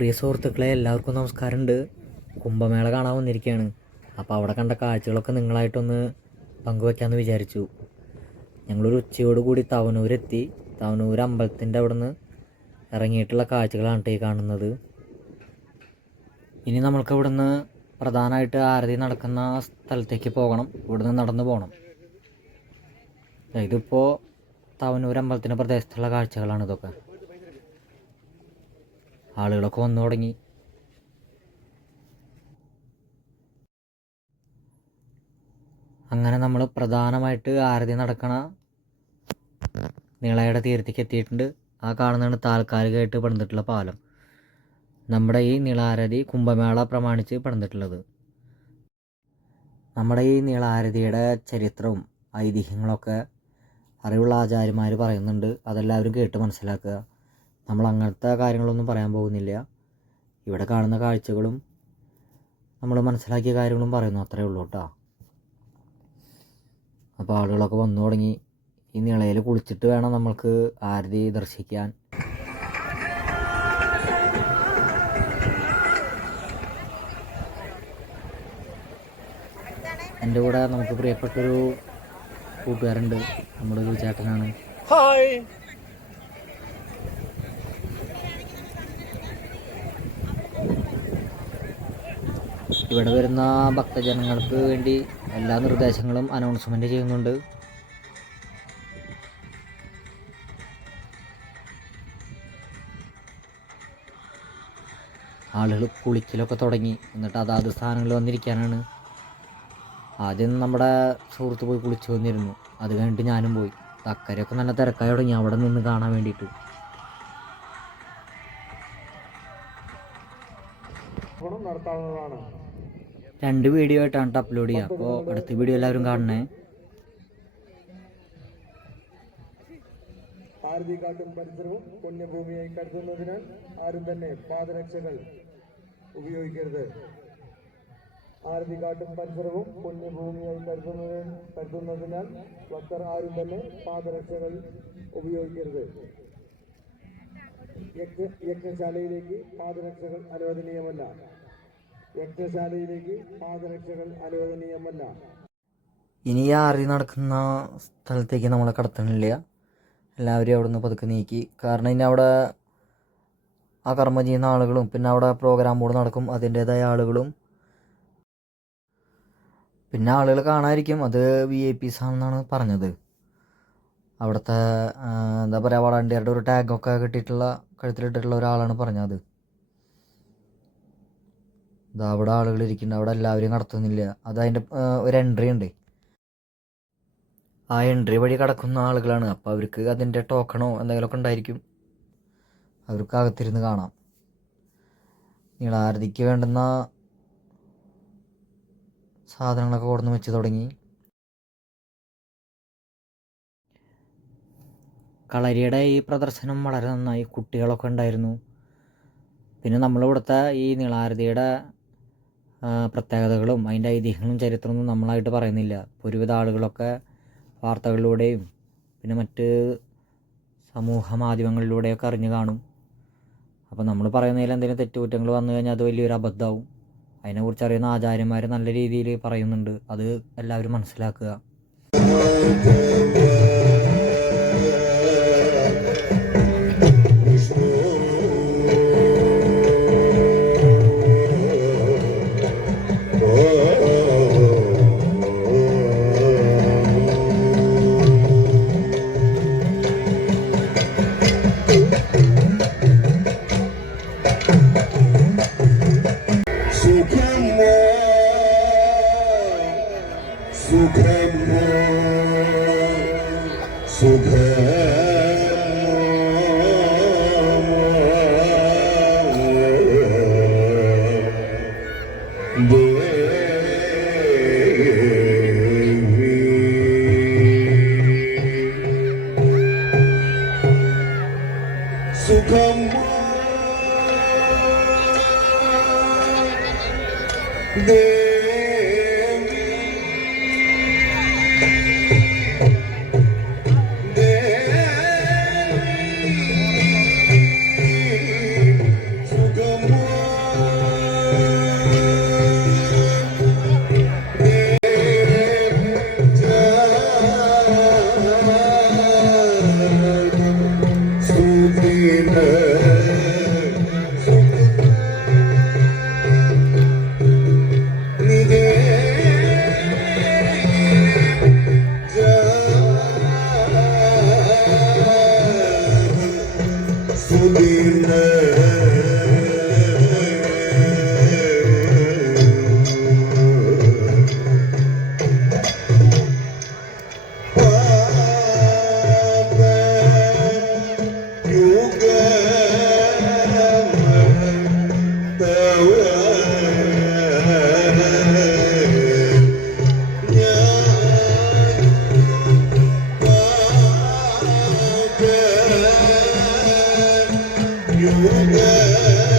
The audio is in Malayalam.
പ്രിയ സുഹൃത്തുക്കളെ, എല്ലാവർക്കും നമസ്കാരമുണ്ട്. കുംഭമേള കാണാൻ വന്നിരിക്കുകയാണ്. അപ്പോൾ അവിടെ കണ്ട കാഴ്ചകളൊക്കെ നിങ്ങളായിട്ടൊന്ന് പങ്കുവയ്ക്കാമെന്ന് വിചാരിച്ചു. ഞങ്ങളൊരു ഉച്ചയോടുകൂടി തവനൂരെത്തി. തവനൂർ അമ്പലത്തിൻ്റെ അവിടെ നിന്ന് ഇറങ്ങിയിട്ടുള്ള കാഴ്ചകളാണ് ഈ കാണുന്നത്. ഇനി നമ്മൾക്ക് ഇവിടുന്ന് പ്രധാനമായിട്ട് ആരതി നടക്കുന്ന സ്ഥലത്തേക്ക് പോകണം. ഇവിടുന്ന് നടന്നു പോകണം. ഇതിപ്പോൾ തവനൂർ അമ്പലത്തിൻ്റെ പ്രദേശത്തുള്ള കാഴ്ചകളാണ് ഇതൊക്കെ. ആളുകളൊക്കെ വന്നു തുടങ്ങി. അങ്ങനെ നമ്മൾ പ്രധാനമായിട്ട് ആരതി നടക്കണ നിളയുടെ തീരത്തേക്ക് എത്തിയിട്ടുണ്ട്. ആ കാണുന്നതാണ് താൽക്കാലികമായിട്ട് പണിതിട്ടുള്ള പാലം. നമ്മുടെ ഈ നിളാരതി കുംഭമേള പ്രമാണിച്ച് പണിതിട്ടുള്ളത്. നമ്മുടെ ഈ നിളാരതിയുടെ ചരിത്രവും ഐതിഹ്യങ്ങളൊക്കെ അറിവുള്ള ആചാര്യന്മാർ പറയുന്നുണ്ട്. അതെല്ലാവരും കേട്ട് മനസ്സിലാക്കുക. നമ്മൾ അങ്ങനത്തെ കാര്യങ്ങളൊന്നും പറയാൻ പോകുന്നില്ല. ഇവിടെ കാണുന്ന കാഴ്ചകളും നമ്മൾ മനസ്സിലാക്കിയ കാര്യങ്ങളും പറയുന്നു, അത്രയേ ഉള്ളൂ കേട്ടോ. അപ്പോൾ ആളുകളൊക്കെ വന്നു തുടങ്ങി. ഈ നിളയിൽ കുളിച്ചിട്ട് വേണം നമ്മൾക്ക് ആരതി ദർശിക്കാൻ. എൻ്റെ കൂടെ നമുക്ക് പ്രിയപ്പെട്ടൊരു കൂട്ടുകാരുണ്ട്. നമ്മുടെ ഒരു ചേട്ടനാണ്. ഹായ്. ഇവിടെ വരുന്ന ഭക്തജനങ്ങൾക്ക് വേണ്ടി എല്ലാ നിർദ്ദേശങ്ങളും അനൗൺസ്മെൻ്റ് ചെയ്യുന്നുണ്ട്. ആളുകൾ കുളിക്കലൊക്കെ തുടങ്ങി. എന്നിട്ട് അതാത് സ്ഥാനങ്ങളിൽ വന്നിരിക്കാനാണ്. ആദ്യം നമ്മുടെ സുഹൃത്ത് പോയി കുളിച്ച് വന്നിരുന്നു. അത് കഴിഞ്ഞിട്ട് ഞാനും പോയി. അക്കരെയൊക്കെ നല്ല തിരക്കായി തുടങ്ങി അവിടെ നിന്ന് കാണാൻ വേണ്ടിയിട്ട്. നടത്താവുന്നതാണ്. 2 വീഡിയോ ആയിട്ടാണ് അപ്ലോഡ് ചെയ്യുക. അപ്പോൾ അടുത്ത വീഡിയോ എല്ലാവരും കാണണേ. ആരതിഘാട്ടും പരിസരവും പുണ്യഭൂമിയായി കരുതുന്നതിനാൽ ആരും തന്നെ പാദരക്ഷകൾ ഉപയോഗിക്കരുത്. ആരതിഘാട്ടും പരിസരവും പുണ്യഭൂമിയായി കരുതുന്നതിനാൽ ഭക്തർ ആരും തന്നെ പാദരക്ഷകൾ ഉപയോഗിക്കരുത്. യജ്ഞശാലയിലേക്ക് പാദരക്ഷകൾ അനുവദനീയമല്ല. ഇനി ഈ ആരതി നടക്കുന്ന സ്ഥലത്തേക്ക് നമ്മളെ കടത്തണില്ല. എല്ലാവരും അവിടെ നിന്ന് പതുക്കെ നീക്കി. കാരണം ഇനി അവിടെ ആ കർമ്മം ചെയ്യുന്ന ആളുകളും പിന്നെ അവിടെ പ്രോഗ്രാം കൂടെ നടക്കും, അതിൻ്റേതായ ആളുകളും പിന്നെ ആളുകൾ കാണാതിരിക്കും. അത് VIP ആണെന്നാണ് പറഞ്ഞത്. അവിടുത്തെ എന്താ പറയുക, വളണ്ടിയറുടെ ഒരു ടാഗൊക്കെ കിട്ടിയിട്ടുള്ള കഴുത്തിലിട്ടിട്ടുള്ള ഒരാളാണ് പറഞ്ഞത്. ഇതാ അവിടെ ആളുകൾ ഇരിക്കുന്നുണ്ട്. അവിടെ എല്ലാവരും കടത്തുന്നില്ല. അതതിൻ്റെ ഒരു എൻട്രി ഉണ്ട്. ആ എൻട്രി വഴി കടക്കുന്ന ആളുകളാണ്. അപ്പോൾ അവർക്ക് അതിൻ്റെ ടോക്കണോ എന്തെങ്കിലുമൊക്കെ ഉണ്ടായിരിക്കും. അവർക്ക് അകത്തിരുന്ന് കാണാം. നിളാരതിക്ക് വേണ്ടുന്ന സാധനങ്ങളൊക്കെ കൊടുന്ന് വെച്ച് തുടങ്ങി. കളരിയുടെ ഈ പ്രദർശനം വളരെ നന്നായി. കുട്ടികളൊക്കെ ഉണ്ടായിരുന്നു. പിന്നെ നമ്മളിവിടുത്തെ ഈ നിളാരതിയുടെ പ്രത്യേകതകളും അതിൻ്റെ ഐതിഹ്യങ്ങളും ചരിത്രമൊന്നും നമ്മളായിട്ട് പറയുന്നില്ല. ഒരുവിധ ആളുകളൊക്കെ വാർത്തകളിലൂടെയും പിന്നെ മറ്റ് സമൂഹ മാധ്യമങ്ങളിലൂടെയൊക്കെ അറിഞ്ഞു കാണും. അപ്പോൾ നമ്മൾ പറയുന്നതിൽ എന്തെങ്കിലും തെറ്റുകുറ്റങ്ങൾ വന്നു കഴിഞ്ഞാൽ അത് വലിയൊരു അബദ്ധമാവും. അതിനെക്കുറിച്ച് അറിയുന്ന ആചാര്യന്മാർ നല്ല രീതിയിൽ പറയുന്നുണ്ട്. അത് എല്ലാവരും മനസ്സിലാക്കുക. Sukham ും